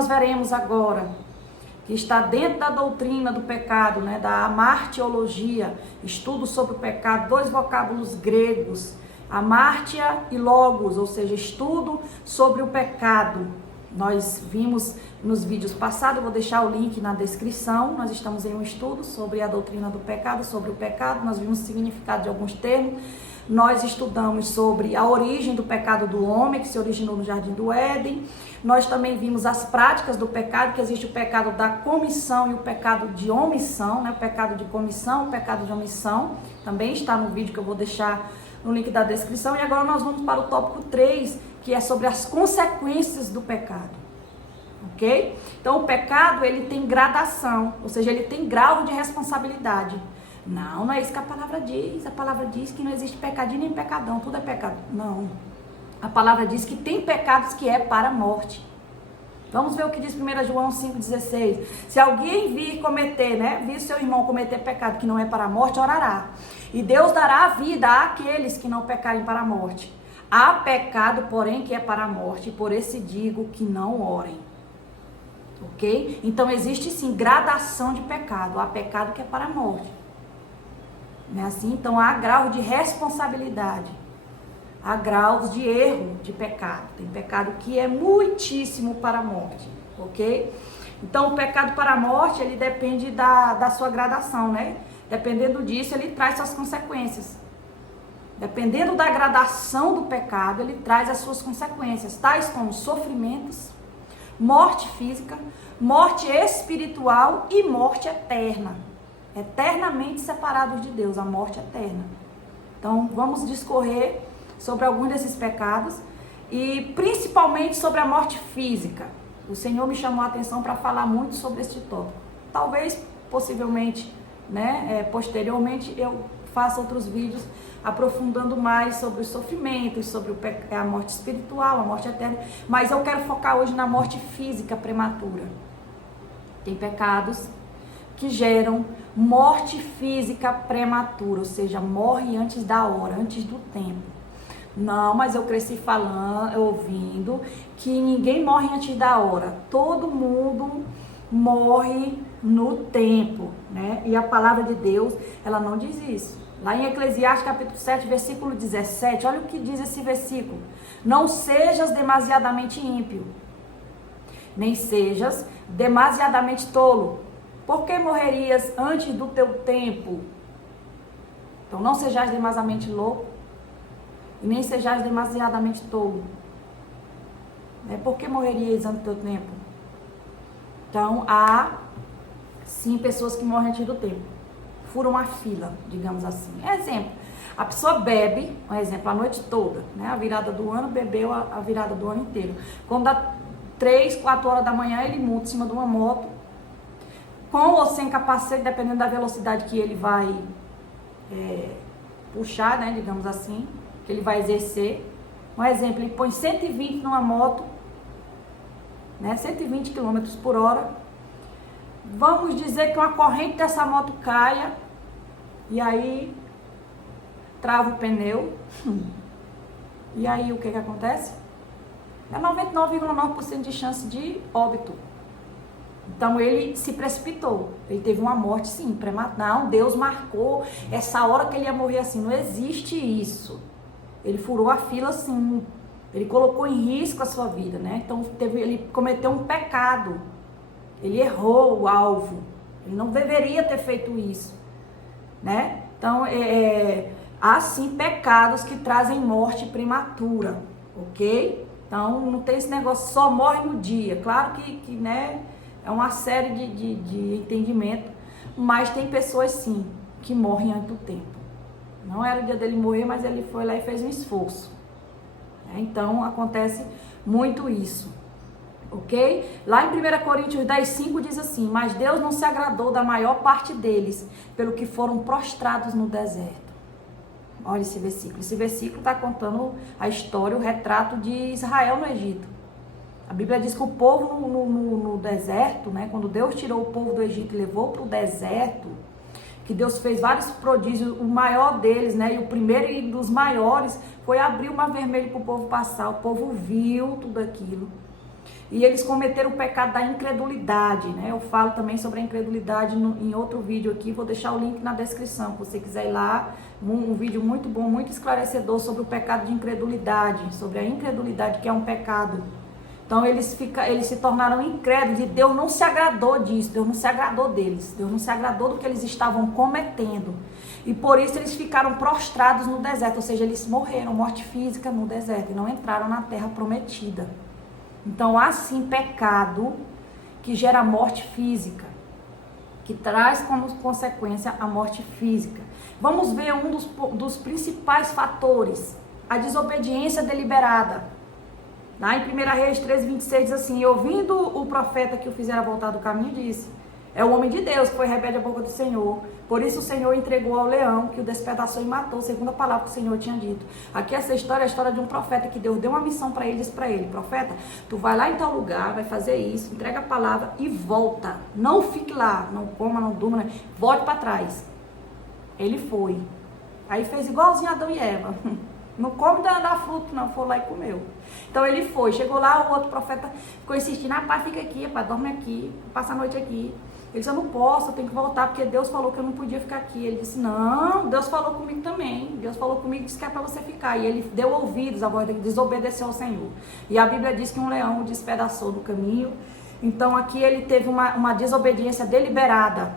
nós veremos agora, que está dentro da doutrina do pecado, né, da amartiologia, estudo sobre o pecado, 2 vocábulos gregos, amartia e logos, ou seja, estudo sobre o pecado. Nós vimos nos vídeos passados, eu vou deixar o link na descrição, nós estamos em um estudo sobre a doutrina do pecado, sobre o pecado, nós vimos o significado de alguns termos, nós estudamos sobre a origem do pecado do homem, que se originou no Jardim do Éden, nós também vimos as práticas do pecado, que existe o pecado da comissão e o pecado de omissão, né? O pecado de comissão, o pecado de omissão, também está no vídeo que eu vou deixar no link da descrição, e agora nós vamos para o tópico 3, que é sobre as consequências do pecado, ok? Então o pecado, ele tem gradação, ou seja, ele tem grau de responsabilidade. Não é isso que a palavra diz que não existe pecadinho nem pecadão, tudo é pecado. Não, a palavra diz que tem pecados que é para a morte. Vamos ver o que diz 1 João 5,16. Se alguém vir cometer, né, vir seu irmão cometer pecado que não é para a morte, orará. E Deus dará a vida àqueles que não pecarem para a morte. Há pecado, porém, que é para a morte, e por esse digo que não orem. Ok? Então existe sim gradação de pecado. Há pecado que é para a morte. Não é assim? Então há grau de responsabilidade. Há graus de erro de pecado. Tem pecado que é muitíssimo para a morte, ok? Então o pecado para a morte, ele depende da sua gradação, né? Dependendo disso, ele traz suas consequências. Dependendo da gradação do pecado, ele traz as suas consequências, tais como sofrimentos, morte física, morte espiritual e morte eterna. Eternamente separados de Deus, a morte eterna. Então vamos discorrer sobre alguns desses pecados e principalmente sobre a morte física. O Senhor me chamou a atenção para falar muito sobre este tópico. Talvez, possivelmente, né, posteriormente eu faça outros vídeos aprofundando mais sobre os sofrimentos, sobre a morte espiritual, a morte eterna, mas eu quero focar hoje na morte física prematura. Tem pecados que geram morte física prematura, ou seja, morre antes da hora, antes do tempo. Não, mas eu cresci falando, ouvindo que ninguém morre antes da hora. Todo mundo morre no tempo, né? E a palavra de Deus, ela não diz isso. Lá em Eclesiastes capítulo 7, versículo 17, olha o que diz esse versículo. Não sejas demasiadamente ímpio, nem sejas demasiadamente tolo. Por que morrerias antes do teu tempo? Então não sejais demasiadamente louco, e nem sejais demasiadamente tolo. Por que morrerias antes do teu tempo? Então, há, sim, pessoas que morrem antes do tempo. Furam a fila, digamos assim. Exemplo, a pessoa bebe, um exemplo, a noite toda, né? A virada do ano, bebeu a virada do ano inteiro. Quando dá 3, 4 horas da manhã, ele monta em cima de uma moto, com ou sem capacete, dependendo da velocidade que ele vai puxar, né? Digamos assim, que ele vai exercer. Um exemplo, ele põe 120 numa moto, né, 120 km por hora. Vamos dizer que uma corrente dessa moto caia e aí trava o pneu. E aí o que acontece? É 99,9% de chance de óbito. Então ele se precipitou, ele teve uma morte sim, prematura. Não, Deus marcou essa hora que ele ia morrer assim, não existe isso. Ele furou a fila sim, ele colocou em risco a sua vida, né? Então ele cometeu um pecado, ele errou o alvo, ele não deveria ter feito isso, né? Então há sim pecados que trazem morte prematura, ok? Então não tem esse negócio, só morre no dia, claro que né, é uma série de entendimento, mas tem pessoas sim que morrem antes do tempo. Não era o dia dele morrer, mas ele foi lá e fez um esforço. Então, acontece muito isso. Ok? Lá em 1 Coríntios 10:5 diz assim: mas Deus não se agradou da maior parte deles, pelo que foram prostrados no deserto. Olha esse versículo. Esse versículo está contando a história, o retrato de Israel no Egito. A Bíblia diz que o povo no deserto, né, quando Deus tirou o povo do Egito e levou para o deserto, que Deus fez vários prodígios, o maior deles, né, e o primeiro e dos maiores foi abrir o mar vermelho para o povo passar. O povo viu tudo aquilo. E eles cometeram o pecado da incredulidade, né? Eu falo também sobre a incredulidade em outro vídeo aqui, vou deixar o link na descrição, se você quiser ir lá, um vídeo muito bom, muito esclarecedor sobre o pecado de incredulidade, sobre a incredulidade que é um pecado. Então eles se tornaram incrédulos e Deus não se agradou disso, Deus não se agradou deles, Deus não se agradou do que eles estavam cometendo. E por isso eles ficaram prostrados no deserto, ou seja, eles morreram, morte física no deserto, e não entraram na terra prometida. Então há sim pecado que gera morte física, que traz como consequência a morte física. Vamos ver um dos principais fatores, a desobediência deliberada. Lá em 1 Reis 13:26 diz assim: ouvindo o profeta que o fizera voltar do caminho, disse: é o homem de Deus que foi rebelde à boca do Senhor. Por isso o Senhor entregou ao leão, que o despedaçou e matou, segundo a palavra que o Senhor tinha dito. Aqui essa história é a história de um profeta que Deus deu uma missão para ele, disse para ele: profeta, tu vai lá em tal lugar, vai fazer isso, entrega a palavra e volta. Não fique lá, não coma, não durma, volte para trás. Ele foi. Aí fez igualzinho Adão e Eva. Não come da fruta, não, foi lá e comeu. Então ele foi, chegou lá, o outro profeta ficou insistindo: rapaz, fica aqui, rapaz, dorme aqui, passa a noite aqui. Ele disse: eu não posso, eu tenho que voltar, porque Deus falou que eu não podia ficar aqui. Ele disse: não, Deus falou comigo também. Deus falou comigo, disse que é para você ficar. E ele deu ouvidos à voz dele, desobedeceu ao Senhor. E a Bíblia diz que um leão o despedaçou do caminho. Então aqui ele teve uma desobediência deliberada.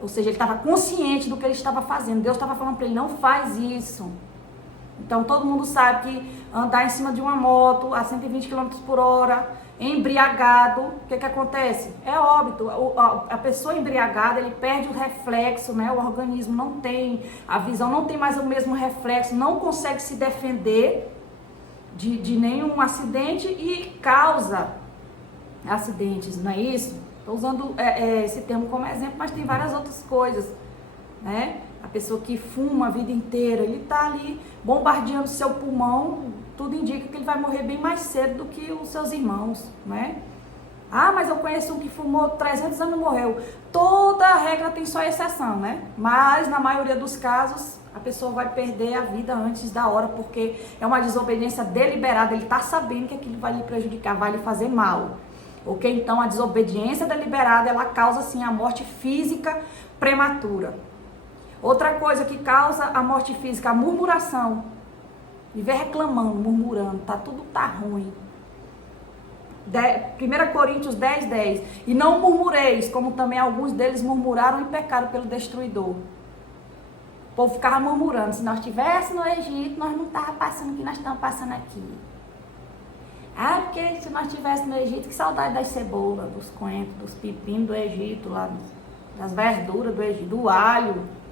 Ou seja, ele estava consciente do que ele estava fazendo. Deus estava falando para ele: não faz isso. Então todo mundo sabe que andar em cima de uma moto a 120 km por hora, embriagado, o que acontece? É óbito. A pessoa embriagada, ele perde o reflexo, né? O organismo não tem, a visão não tem mais o mesmo reflexo, não consegue se defender de nenhum acidente e causa acidentes, não é isso? Estou usando esse termo como exemplo, mas tem várias outras coisas, né? A pessoa que fuma a vida inteira, ele está ali bombardeando seu pulmão, tudo indica que ele vai morrer bem mais cedo do que os seus irmãos, né? Ah, mas eu conheço um que fumou 300 anos e morreu. Toda regra tem sua exceção, né? Mas na maioria dos casos, a pessoa vai perder a vida antes da hora, porque é uma desobediência deliberada, ele está sabendo que aquilo vai lhe prejudicar, vai lhe fazer mal. Ok? Então a desobediência deliberada, ela causa sim a morte física prematura. Outra coisa que causa a morte física, a murmuração. Viver reclamando, murmurando, tá ruim. 1 Coríntios 10:10. E não murmureis, como também alguns deles murmuraram e pecaram pelo destruidor. O povo ficava murmurando: se nós estivéssemos no Egito, nós não estávamos passando o que nós estamos passando aqui. Ah, porque se nós estivéssemos no Egito, que saudade das cebolas, dos coentros, dos pepinos do Egito, lá, das verduras do Egito, do alho.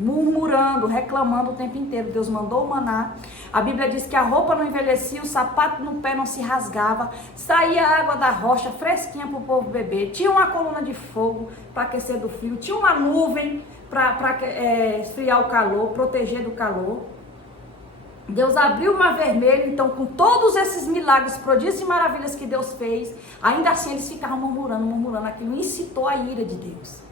Murmurando, reclamando o tempo inteiro. Deus mandou o maná. A Bíblia diz que a roupa não envelhecia, o sapato no pé não se rasgava, saía água da rocha fresquinha para o povo beber, tinha uma coluna de fogo para aquecer do frio, tinha uma nuvem para esfriar o calor, proteger do calor. Deus abriu o mar vermelho. Então, com todos esses milagres, prodígios e maravilhas que Deus fez, ainda assim eles ficavam murmurando. Aquilo incitou a ira de Deus.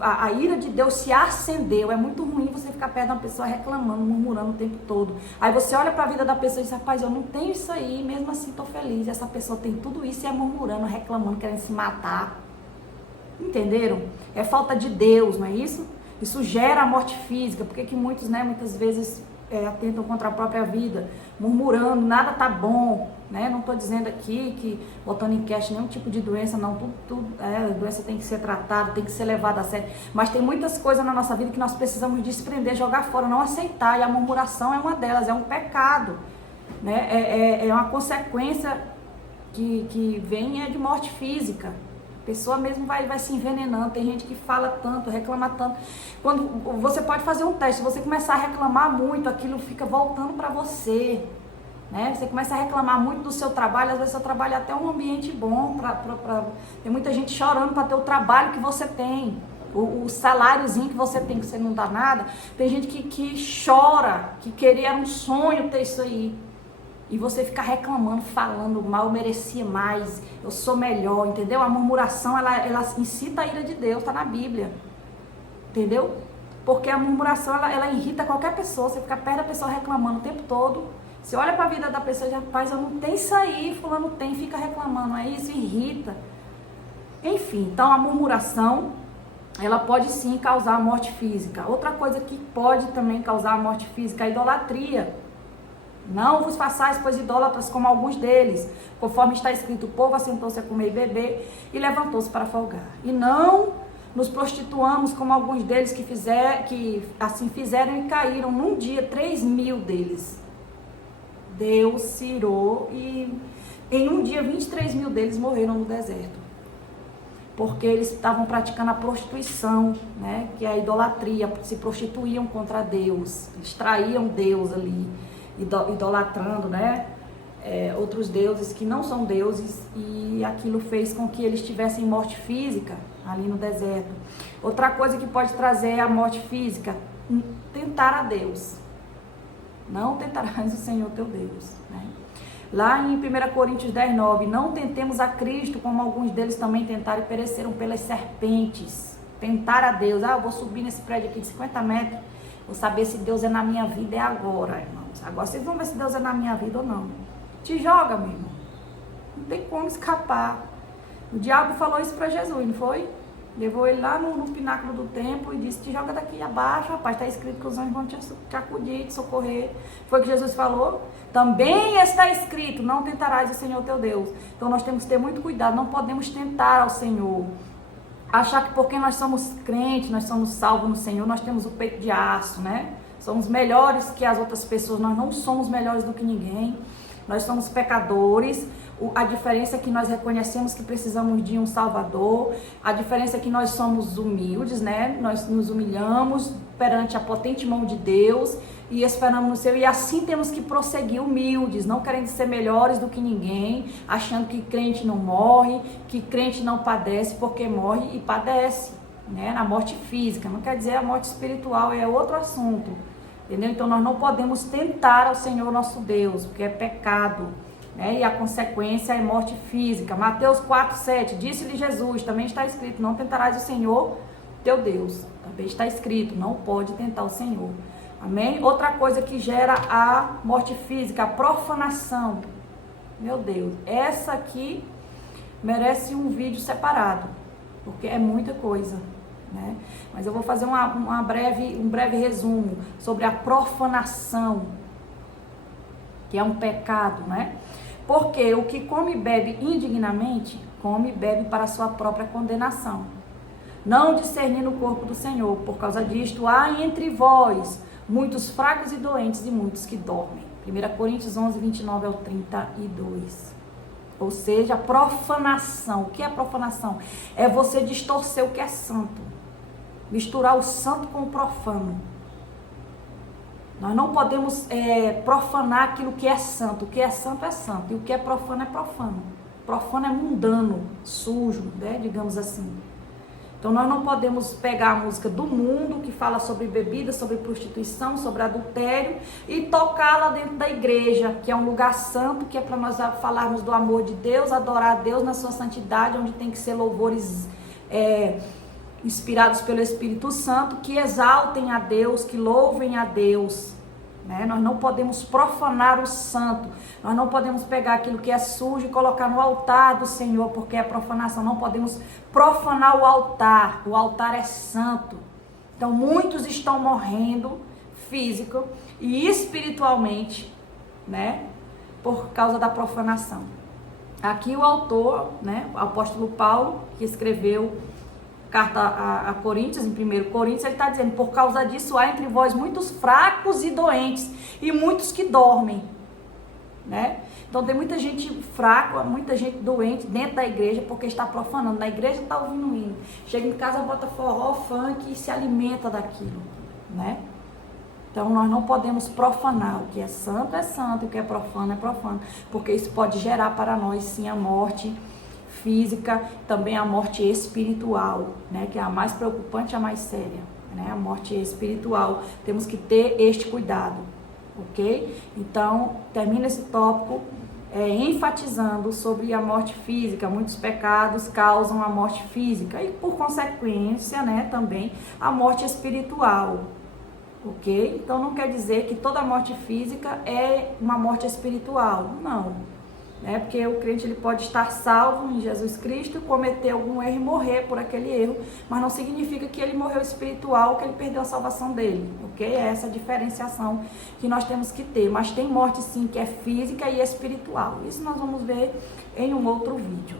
A ira de Deus se acendeu. É muito ruim você ficar perto de uma pessoa reclamando, murmurando o tempo todo. Aí você olha para a vida da pessoa e diz: rapaz, eu não tenho isso aí, mesmo assim estou feliz. Essa pessoa tem tudo isso e é murmurando, reclamando, querendo se matar. Entenderam? É falta de Deus, não é isso? Isso gera a morte física. Porque que muitos, muitas vezes atentam contra a própria vida, murmurando: nada tá bom, né? Não estou dizendo aqui que botando em queixa nenhum tipo de doença, não, a doença tem que ser tratada, tem que ser levada a sério, mas tem muitas coisas na nossa vida que nós precisamos desprender, jogar fora, não aceitar, e a murmuração é uma delas, é um pecado, né? É uma consequência que vem de morte física. A pessoa mesmo vai se envenenando. Tem gente que fala tanto, reclama tanto. Quando você pode fazer um teste, se você começar a reclamar muito, aquilo fica voltando para você, né? Você começa a reclamar muito do seu trabalho, às vezes seu trabalho é até um ambiente bom, tem muita gente chorando para ter o trabalho que você tem, o saláriozinho que você tem, que você não dá nada. Tem gente que chora, que queria, era um sonho ter isso aí. E você fica reclamando, falando mal: eu merecia mais, eu sou melhor, entendeu? A murmuração, ela incita a ira de Deus, está na Bíblia, entendeu? Porque a murmuração, ela irrita qualquer pessoa. Você fica perto da pessoa reclamando o tempo todo, Você olha para a vida da pessoa e já, rapaz, eu não tenho isso aí, fulano tem, fica reclamando, é isso, irrita. Enfim, então a murmuração, ela pode sim causar a morte física. Outra coisa que pode também causar a morte física é a idolatria. Não vos façais, pois, idólatras como alguns deles, conforme está escrito, o povo assentou-se a comer e beber e levantou-se para folgar. E não nos prostituamos como alguns deles que assim fizeram e caíram num dia 3.000 deles. Deus se irou e em um dia 23.000 deles morreram no deserto. Porque eles estavam praticando a prostituição, né? Que é a idolatria, se prostituíam contra Deus, eles traíam Deus ali, idolatrando, né? Outros deuses que não são deuses, e aquilo fez com que eles tivessem morte física ali no deserto. Outra coisa que pode trazer a morte física, tentar a Deus. Não tentarás o Senhor teu Deus, né? Lá em 1 Coríntios 10:9, não tentemos a Cristo como alguns deles também tentaram e pereceram pelas serpentes. Tentar a Deus, eu vou subir nesse prédio aqui de 50 metros, vou saber se Deus é na minha vida, é agora, irmãos. Agora vocês vão ver se Deus é na minha vida ou não. Te joga, meu irmão. Não tem como escapar. O diabo falou isso para Jesus, não foi? Levou ele lá no pináculo do templo e disse, te joga daqui abaixo, rapaz, está escrito que os anjos vão te acudir, te socorrer. Foi o que Jesus falou. Também está escrito, não tentarás o Senhor teu Deus. Então nós temos que ter muito cuidado, não podemos tentar ao Senhor. Achar que porque nós somos crentes, nós somos salvos no Senhor, nós temos o peito de aço, né? Somos melhores que as outras pessoas, nós não somos melhores do que ninguém. Nós somos pecadores. A diferença é que nós reconhecemos que precisamos de um Salvador. A diferença é que nós somos humildes, né? Nós nos humilhamos perante a potente mão de Deus e esperamos no Senhor. E assim temos que prosseguir humildes, não querendo ser melhores do que ninguém, achando que crente não morre, que crente não padece, porque morre e padece, né? Na morte física. Não quer dizer a morte espiritual, é outro assunto. Entendeu? Então nós não podemos tentar ao Senhor nosso Deus, porque é pecado, né? E a consequência é morte física. Mateus 4:7, disse-lhe Jesus, também está escrito, não tentarás o Senhor teu Deus. Também está escrito, não pode tentar o Senhor. Amém? Outra coisa que gera a morte física, a profanação. Meu Deus, essa aqui merece um vídeo separado, porque é muita coisa, né? Mas eu vou fazer um breve resumo sobre a profanação, que é um pecado, né? Porque o que come e bebe indignamente, come e bebe para a sua própria condenação, não discernindo o corpo do Senhor. Por causa disto, há entre vós muitos fracos e doentes e muitos que dormem. 1 Coríntios 11:29 ao 32. Ou seja, profanação. O que é profanação? É você distorcer o que é santo. Misturar o santo com o profano. Nós não podemos profanar aquilo que é santo. O que é santo é santo. E o que é profano é profano. Profano é mundano, sujo, né? Digamos assim. Então nós não podemos pegar a música do mundo, que fala sobre bebida, sobre prostituição, sobre adultério, e tocá-la dentro da igreja, que é um lugar santo, que é para nós falarmos do amor de Deus, adorar a Deus na sua santidade, onde tem que ser louvores inspirados pelo Espírito Santo, que exaltem a Deus, que louvem a Deus, né? Nós não podemos profanar o santo, nós não podemos pegar aquilo que é sujo e colocar no altar do Senhor, porque é profanação. Não podemos profanar o altar é santo. Então muitos estão morrendo físico e espiritualmente, né, por causa da profanação. Aqui o autor, né, o apóstolo Paulo, que escreveu carta a Coríntios, em 1 Coríntios, ele está dizendo, por causa disso há entre vós muitos fracos e doentes, e muitos que dormem, né? Então tem muita gente fraca, muita gente doente dentro da igreja, porque está profanando. Na igreja está ouvindo hino, chega em casa, bota forró, funk e se alimenta daquilo, né? Então nós não podemos profanar. O que é santo, e o que é profano, porque isso pode gerar para nós sim a morte física, também a morte espiritual, né, que é a mais preocupante, a mais séria, né, a morte espiritual. Temos que ter este cuidado, ok? Então, termina esse tópico enfatizando sobre a morte física. Muitos pecados causam a morte física e, por consequência, né, também a morte espiritual, ok? Então não quer dizer que toda morte física é uma morte espiritual, não. Porque o crente ele pode estar salvo em Jesus Cristo, cometer algum erro e morrer por aquele erro, mas não significa que ele morreu espiritual, que ele perdeu a salvação dele, ok? É essa diferenciação que nós temos que ter, mas tem morte sim que é física e espiritual. Isso nós vamos ver em um outro vídeo.